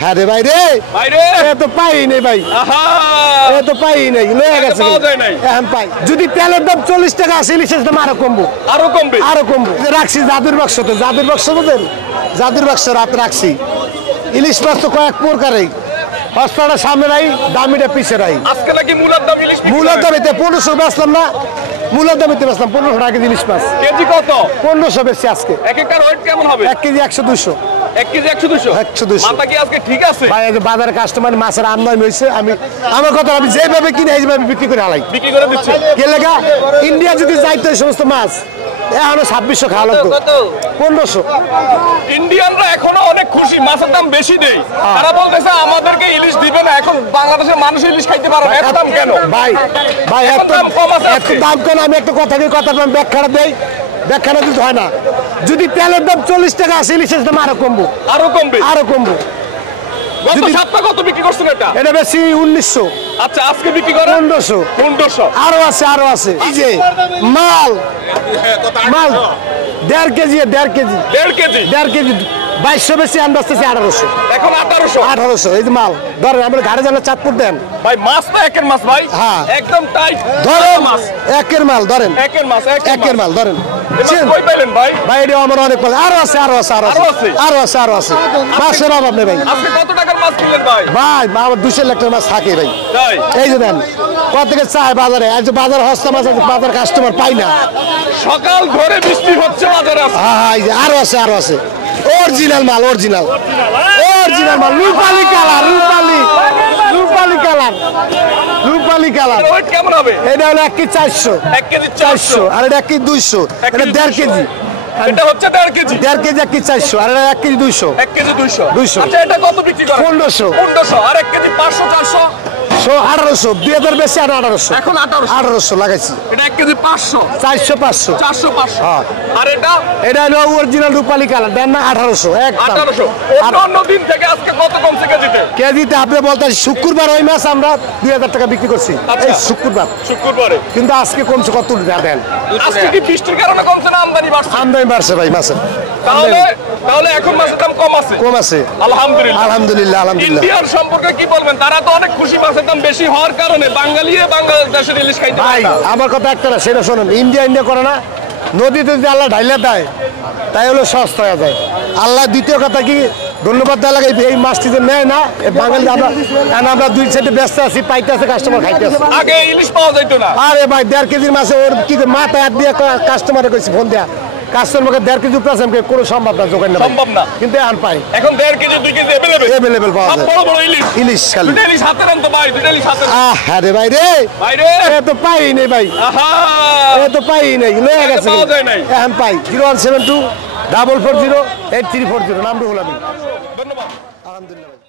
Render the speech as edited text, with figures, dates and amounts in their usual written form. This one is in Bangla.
হ্যাঁ রে ভাই রে এ তো পাই নাই ভাই, এ তো পাই নাই, লয়ে গেছে এখন পাই। যদি তেলের দাম 40 টাকা আসে, ইলিশের দাম আরো কমবো, আরো কমবো। রাখছি জাদুর বাক্সতে, জাদুর বাক্স বুঝেন, জাদুর বাক্স রাত রাখছি। ইলিশ মাছ তো কয়েক প্রকারেই, সস্তাটা সামনে নাই, দামিটা পিছে নাই। আজকে নাকি মূলার দাম এতে 1500 বেচলাম না, মূলার দাম এতে বেচলাম 1500 টাকা ইলিশ মাছ। কেজি কত? 1500 বেচছি আজকে। এক একটার ওয়েট কেমন হবে? 1 কেজি 100-200। 1 কেজি 100-200 মাথা কি আজকে ঠিক আছে ভাই? বাজারে কাস্টমার মাছের আমদানি হয়েছে, আমি আমার কথা আমি যেভাবে কিনে এইভাবে বিক্রি করে হালাই, বিক্রি করে দিচ্ছি। কে লেগা ইন্ডিয়া যদি যাইতো এই সমস্ত মাছ এখনো 2600 খাওয়া লাগতো, 1500। ইন্ডিয়ানরা এখনো অনেক খুশি, মাছের দাম বেশি দেয়। তারা বলতেছে আমাদেরকে ইলিশ দিবে না, এখন বাংলাদেশের মানুষ ইলিশ খাইতে পারে না। এত দাম কেন ভাই? ভাই এত দাম কেন? আমি একটা কথা ব্যাখ্যাটা দেই, ব্যাখ্যাটা দিতে হয় না। যদি তেলের দাম 40 টাকা আসে, ইলিশের দাম আরো কমবো, আরো কমবো। গত সপ্তাহে কত বিক্রি করছেন এটা? এটা বেশি 1900। আচ্ছা, আজকে বিক্রি করেন 1500। আরো আছে। এই যে মাল 1.5 কেজি 2200 বেশি, আমি বেচতেছি 1800। এখন 1800। এই যে মাল ধরেন, আমরা ঘাড়ে জানা চাঁদপুর দেন ভাই, মাছ তো একের মাছ ভাই, হ্যাঁ একদম টাইট ধরেন, মাছ একের মাল ধরেন, একের মাছ ধরেন। কই পাইলেন ভাই? ভাই এটা আমার অনেক পাল, আরো আছে। মাছের অভাব নেই ভাই। আজকে কত টাকার মাছ কিনলেন ভাই? ভাই আমার 200 লাখ টাকার মাছ থাকে ভাই। এই যে দেন কত থেকে চায় বাজারে, আজ বাজার হস্তা মাছ আছে, বাজার কাস্টমার পাই না। সকাল ধরে বৃষ্টি হচ্ছে বাজারে। হ্যাঁ এই যে আরো আছে। অরিজিনাল মাল, অরিজিনাল মাল, রূপালি কালার। ওয়েট কেমন হবে? এটা হলো 1 কেজি 400। 1 কেজি 400। আর এটা 1 কেজি 200। এটা 1.5 কেজি। এটা হচ্ছে 1.5 কেজি। 1.5 KG 1 KG 400। আর এটা 1 কেজি 200। 1 কেজি 200। আচ্ছা, এটা কত বিক্রি করেন? 1500। আর 1 কেজি 500 400। 1800 2000 বেশি, আর 1800। এখন 1800 লাগাইছি। এটা 1 কেজি 500 400 500 হ্যাঁ। আর এটা হলো অরিজিনাল রূপালী কালার, দেন না 1800 একদম। 1800। অন্য দিন থেকে আজকে কত কমছে কেজিতে? আপনি বলতেন শুক্রবার ওই মাছ আমরা 2000 টাকা বিক্রি করছি, এই শুক্রবারে। কিন্তু আজকে কমছে কত দেন? আজকে কি বৃষ্টির কারণে কমছে না আমদানি বাড়ছে? আমদানি বাড়ছে ভাই মাছের। তাহলে এখন মাছের দাম কম আছে। আলহামদুলিল্লাহ। ইন্ডিয়ার সম্পর্কে কি বলবেন? তারা তো অনেক খুশি, মাছের দাম বেশি হওয়ার কারণে বাংলাদেশের ইলিশ খাইতে পারে না। আমার কথা একটা না, সেটা শোনেন, ইন্ডিয়া করে না, নদীতে যদি আল্লাহ ঢাইলা দেয় তাই হলো সস্তা হয়ে যায়। আল্লাহ দ্বিতীয় কথা কি ধন্যবাদ দেওয়া লাগে, এই মাছটি যে নেয় না বাঙালি, আমরা 2 সাইডে ব্যস্ত আছি, পাইতে আছে, কাস্টমার খাইতে আছে। আগে ইলিশ পাওয়া যাইত না। আরে ভাই 1.5 কেজির মাছে ওর কি মাথায় হাত দিয়ে কাস্টমারে কইছি, ফোন দেয়া কাস্টমারকে 1.5 কেজি উপরে আছে, কোনো সম্ভব না, কিন্তু এখন পাই। এখন 1.5 কেজি 2 কেজি अवेलेबल পাওয়া যায়। বড় ইলিশ খালি দুটো ইলিশ হাতে রাখতো ভাই, দুটো ইলিশ হাতে। আরে ভাই রে এ তো পাই নাই ভাই, এ তো পাই নাই, লয়ে গেছে, পাওয়া যায় নাই। এখন পাই। 0172 440 8340 নাম রুহুল আমিন। ধন্যবাদ। আলহামদুলিল্লাহ।